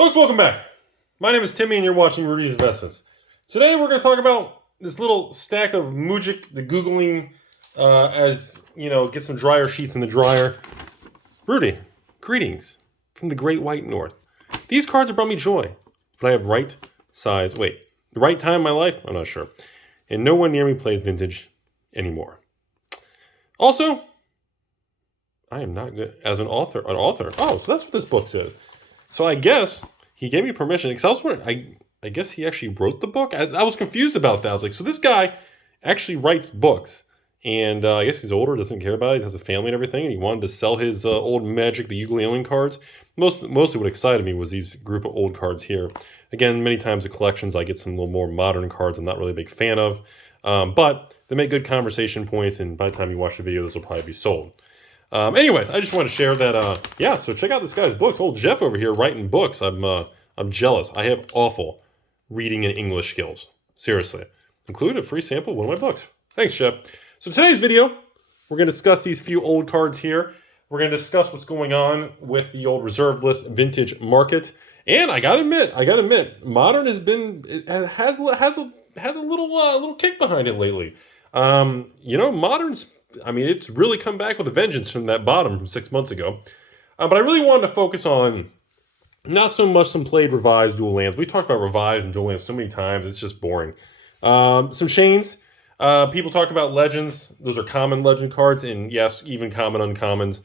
Folks, welcome back. My name is Timmy and you're watching Rudy's Investments. Today we're going to talk about this little stack of Mujik, the Googling, as, you know, get some dryer sheets in the dryer. Rudy, greetings from the Great White North. These cards have brought me joy, but I have the right time in my life? I'm not sure. And no one near me plays vintage anymore. Also, I am not good as an author. Oh, so that's what this book says. So I guess he gave me permission, because I was wondering, I guess he actually wrote the book? I was confused about that. I was like, so this guy actually writes books. And I guess he's older, doesn't care about it, he has a family and everything, and he wanted to sell his old Magic, the ukulele cards. Mostly what excited me was these group of old cards here. Again, many times in collections I get some little more modern cards I'm not really a big fan of. But they make good conversation points, and by the time you watch the video, this will probably be sold. Anyways, I just want to share that, yeah, so check out this guy's books. Old Jeff over here writing books. I'm jealous. I have awful reading and English skills. Seriously. Include a free sample of one of my books. Thanks, Jeff. So today's video, we're going to discuss these few old cards here. We're going to discuss what's going on with the old reserve list vintage market. And I gotta admit, modern has a little kick behind it lately. You know, modern's, I mean, it's really come back with a vengeance from that bottom from 6 months ago. But I really wanted to focus on not so much some played revised dual lands. We talked about revised and dual lands so many times, it's just boring. Some chains. People talk about legends. Those are common legend cards, and yes, even common uncommons.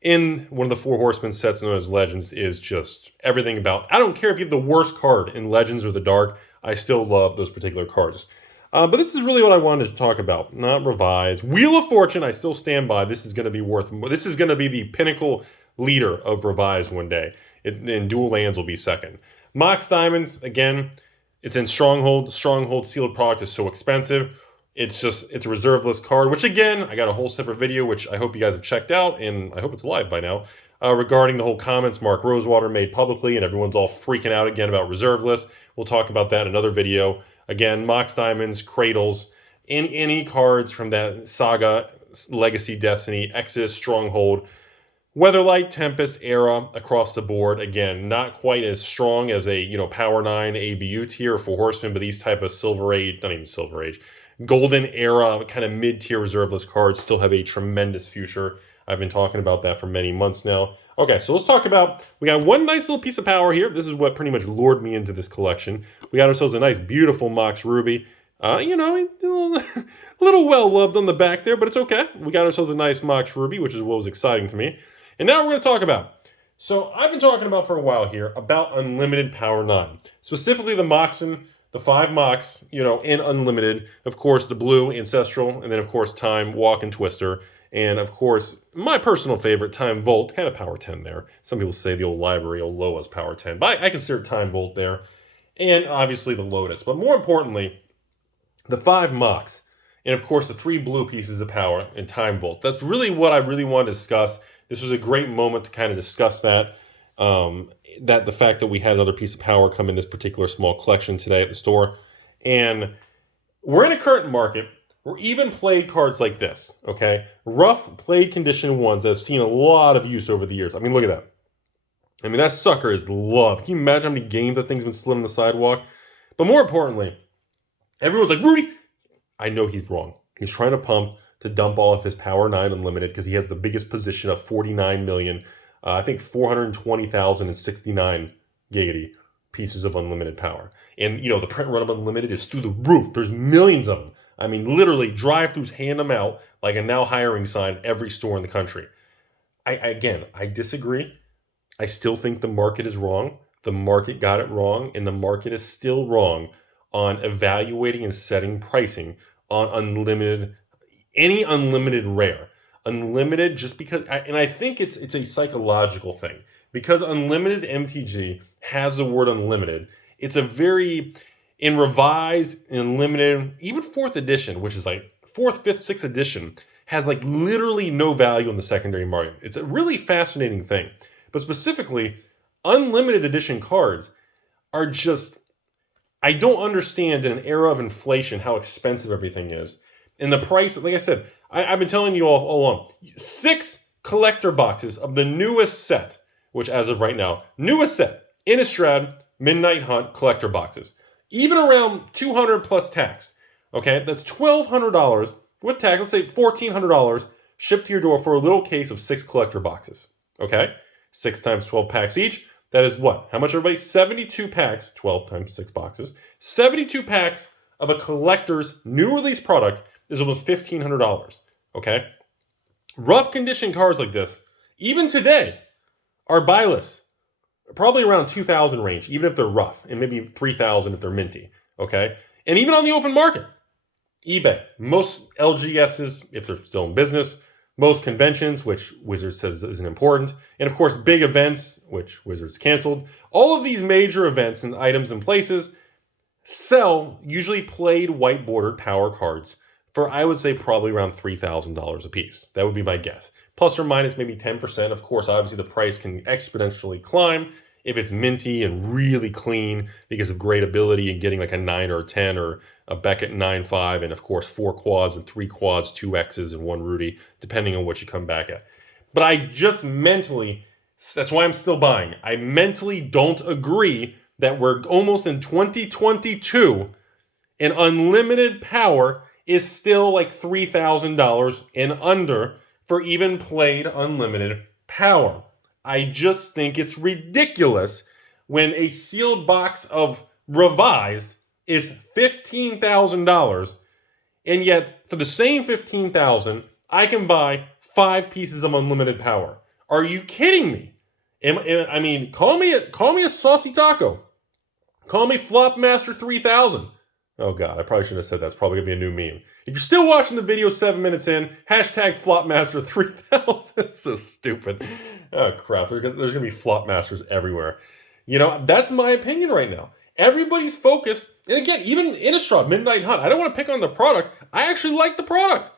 In one of the Four Horsemen sets known as Legends is just everything about... I don't care if you have the worst card in Legends or the Dark, I still love those particular cards. But this is really what I wanted to talk about, not revised. Wheel of Fortune, I still stand by. This is going to be worth more. This is going to be the pinnacle leader of revised one day. And dual lands will be second. Mox Diamonds, again, it's in Stronghold. Stronghold sealed product is so expensive. It's a reserve list card, which again, I got a whole separate video, which I hope you guys have checked out, and I hope it's live by now, regarding the whole comments Mark Rosewater made publicly, and everyone's all freaking out again about reserve lists. We'll talk about that in another video. Again, Mox Diamonds, Cradles, and any cards from that Saga, Legacy, Destiny, Exodus, Stronghold, Weatherlight, Tempest, Era, across the board. Again, not quite as strong as a, you know, Power 9, ABU tier for Horsemen, but these type of Silver Age, not even Silver Age, Golden Era, kind of mid-tier reserve list cards still have a tremendous future. I've been talking about that for many months now. Okay, so let's talk about, we got one nice little piece of power here. This is what pretty much lured me into this collection. We got ourselves a nice, beautiful Mox Ruby. You know, a little well-loved on the back there, but it's okay. We got ourselves a nice Mox Ruby, which is what was exciting to me. And now we're going to talk about, so I've been talking about for a while here about Unlimited Power 9. Specifically the Moxen, the 5 Mox, you know, in Unlimited. Of course, the Blue, Ancestral, and then of course Time, Walk, and Twister. And of course, my personal favorite, Time Volt, kind of Power 10 there. Some people say the old library, old Loa's Power 10, but I consider Time Volt there. And obviously the Lotus. But more importantly, the 5 Mox. And of course, the 3 blue pieces of power in Time Volt. That's really what I really want to discuss. This was a great moment to kind of discuss that. That the fact that we had another piece of power come in this particular small collection today at the store. And we're in a current market where even played cards like this, okay? Rough played condition ones that have seen a lot of use over the years. I mean, look at that. I mean, that sucker is loved. Can you imagine how many games that thing's been slid on the sidewalk? But more importantly, everyone's like, Rudy, I know he's wrong. He's trying to pump to dump all of his Power 9 Unlimited because he has the biggest position of 49 million. I think 420,069 giggity pieces of unlimited power. And, you know, the print run of Unlimited is through the roof. There's millions of them. I mean, literally, drive-thrus hand them out like a now hiring sign at every store in the country. Again, I disagree. I still think the market is wrong. The market got it wrong, and the market is still wrong on evaluating and setting pricing on Unlimited, any Unlimited rare. Unlimited, just because, and I think it's a psychological thing, because Unlimited MTG has the word unlimited. It's a very, in revised, in limited, even 4th edition, which is like 4th, 5th, 6th edition, has like literally no value in the secondary market. It's a really fascinating thing. But specifically, Unlimited edition cards are just, I don't understand in an era of inflation how expensive everything is. And the price, like I said, I've been telling you all along, 6 collector boxes of the newest set, which as of right now, newest set, Innistrad Midnight Hunt collector boxes. Even around $200 plus tax. Okay, that's $1,200 with tax. Let's say $1,400 shipped to your door for a little case of 6 collector boxes. Okay, 6 times 12 packs each. That is what? How much, everybody? 72 packs, 12 times 6 boxes. 72 packs of a collector's new release product is almost $1,500. Okay, rough condition cards like this, even today, are buy lists. Probably around 2,000 range, even if they're rough, and maybe 3,000 if they're minty, okay? And even on the open market, eBay, most LGSs, if they're still in business, most conventions, which Wizards says isn't important, and of course big events, which Wizards canceled. All of these major events and items and places sell usually played white bordered power cards for, I would say, probably around $3,000 a piece. That would be my guess. Plus or minus maybe 10%. Of course, obviously the price can exponentially climb if it's minty and really clean because of great ability and getting like a 9 or a 10 or a Beckett 9-5 and of course 4 quads and 3 quads, 2 X's and 1 Rudy, depending on what you come back at. But I just mentally, that's why I'm still buying. I mentally don't agree that we're almost in 2022 and unlimited power is still like $3,000 and under for even played unlimited power. I just think it's ridiculous when a sealed box of Revised is $15,000, and yet for the same $15,000, I can buy 5 pieces of unlimited power. Are you kidding me? I mean, call me a saucy taco. Call me Flopmaster 3000. Oh God, I probably shouldn't have said that. It's probably gonna be a new meme. If you're still watching the video 7 minutes in, hashtag Flopmaster 3000. It's so stupid. Oh crap, there's gonna be Flopmasters everywhere. You know, that's my opinion right now. Everybody's focused, and again, even Innistrad Midnight Hunt, I don't want to pick on the product. I actually like the product.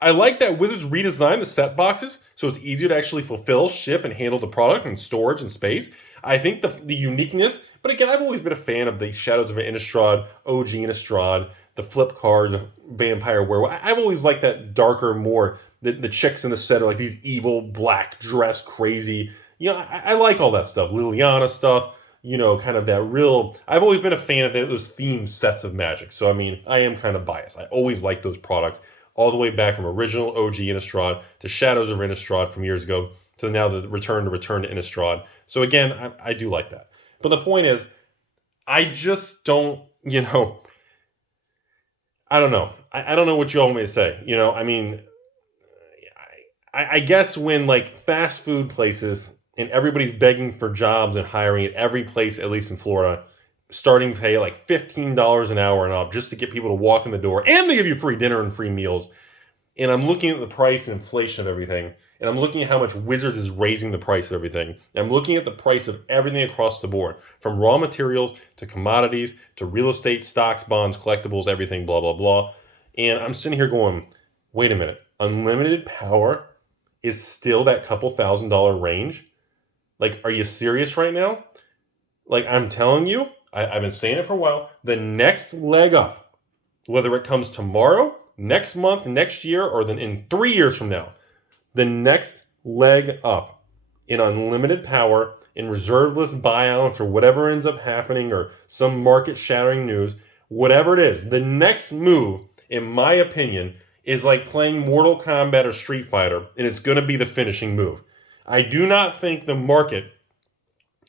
I like that Wizards redesigned the set boxes so it's easier to actually fulfill, ship, and handle the product and storage and space. I think the uniqueness, but again, I've always been a fan of the Shadows of Innistrad, OG Innistrad, the flip card, Vampire Werewolf. I've always liked that darker, more, the chicks in the set are like these evil, black, dress, crazy. You know, I like all that stuff. Liliana stuff, you know, kind of that real, I've always been a fan of those themed sets of Magic. So, I mean, I am kind of biased. I always liked those products all the way back from original OG Innistrad to Shadows of Innistrad from years ago to now the return to Innistrad. So again, I do like that. But the point is, I just don't, you know, I don't know. I don't know what you all want me to say. You know, I mean, I guess when like fast food places and everybody's begging for jobs and hiring at every place, at least in Florida, starting to pay like $15 an hour and up just to get people to walk in the door, and they give you free dinner and free meals. And I'm looking at the price and inflation of everything, and I'm looking at how much Wizards is raising the price of everything. And I'm looking at the price of everything across the board, from raw materials to commodities to real estate, stocks, bonds, collectibles, everything, blah, blah, blah. And I'm sitting here going, wait a minute, unlimited power is still that couple $1,000 range? Like, are you serious right now? Like, I'm telling you, I've been saying it for a while, the next leg up, whether it comes tomorrow, next month, next year, or then in 3 years from now, the next leg up in unlimited power, in reserveless buyouts, or whatever ends up happening, or some market-shattering news, whatever it is, the next move, in my opinion, is like playing Mortal Kombat or Street Fighter, and it's going to be the finishing move. I do not think the market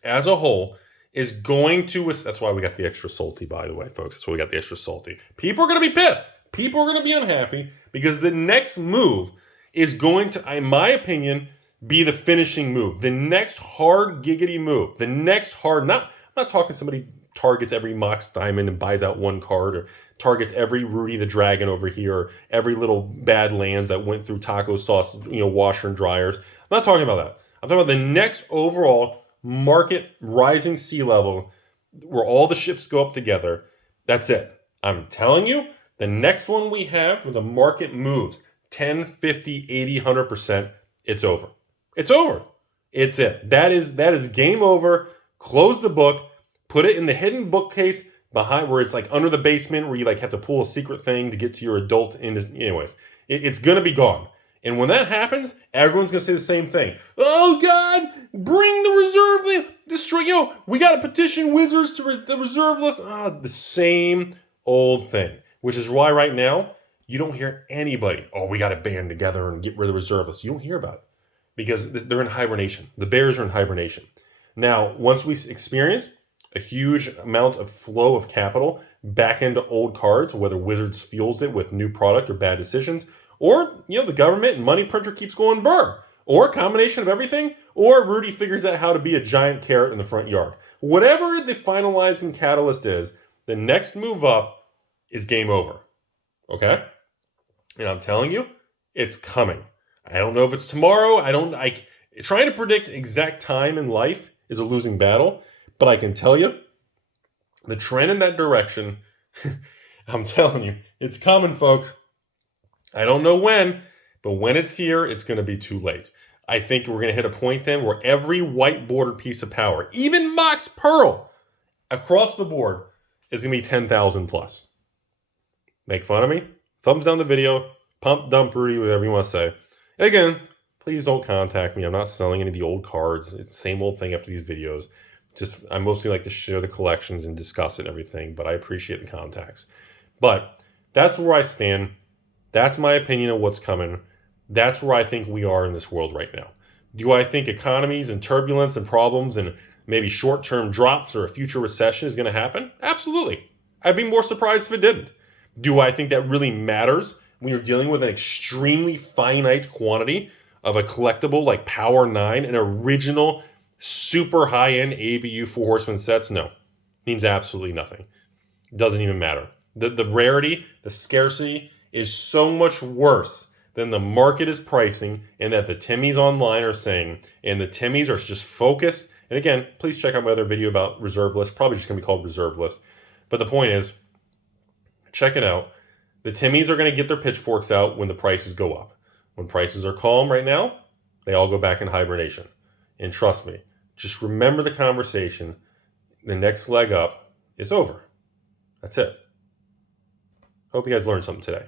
as a whole is going to, that's why we got the extra salty, by the way, folks. That's why we got the extra salty. People are going to be pissed. People are going to be unhappy because the next move is going to, in my opinion, be the finishing move. The next hard giggity move. The next hard, I'm not talking somebody targets every Mox Diamond and buys out one card, or targets every Rudy the Dragon over here, or every little bad lands that went through taco sauce, you know, washer and dryers. I'm not talking about that. I'm talking about the next overall market rising sea level where all the ships go up together. That's it. I'm telling you, the next one we have where the market moves 10, 50, 80, 100%, it's over. It's over. It's it. That is game over. Close the book. Put it in the hidden bookcase behind where it's like under the basement where you like have to pull a secret thing to get to your adult. Anyways, it's going to be gone. And when that happens, everyone's going to say the same thing. Oh, God, Bring the reserve list. Destroy, we got to petition Wizards to the reserve list. The same old thing, which is why right now you don't hear anybody, we got to band together and get rid of the reserve list. You don't hear about it because they're in hibernation. The bears are in hibernation. Now, once we experience a huge amount of flow of capital back into old cards, whether Wizards fuels it with new product or bad decisions, or, the government and money printer keeps going burr, or a combination of everything, or Rudy figures out how to be a giant carrot in the front yard. Whatever the finalizing catalyst is, the next move up is game over. Okay? And I'm telling you, it's coming. I don't know if it's tomorrow. Trying to predict exact time in life is a losing battle, but I can tell you, the trend in that direction, I'm telling you, it's coming, folks. I don't know when, but when it's here, it's going to be too late. I think we're going to hit a point then where every white bordered piece of power, even Mox Pearl, across the board, is going to be 10,000 plus. Make fun of me? Thumbs down the video, pump, dump, Rudy, whatever you want to say. Again, please don't contact me. I'm not selling any of the old cards. It's the same old thing after these videos. I mostly like to share the collections and discuss it and everything, but I appreciate the contacts. But that's where I stand. That's my opinion of what's coming. That's where I think we are in this world right now. Do I think economies and turbulence and problems and maybe short-term drops or a future recession is going to happen? Absolutely. I'd be more surprised if it didn't. Do I think that really matters when you're dealing with an extremely finite quantity of a collectible like Power 9, an original super high-end ABU 4 Horsemen sets? No. Means absolutely nothing. Doesn't even matter. The rarity, the scarcity is so much worse than the market is pricing and that the Timmies online are saying. And the Timmies are just focused. And again, please check out my other video about reserve list. Probably just going to be called reserve list. But the point is, check it out. The Timmies are going to get their pitchforks out when the prices go up. When prices are calm right now, they all go back in hibernation. And trust me, just remember the conversation. The next leg up is over. That's it. Hope you guys learned something today.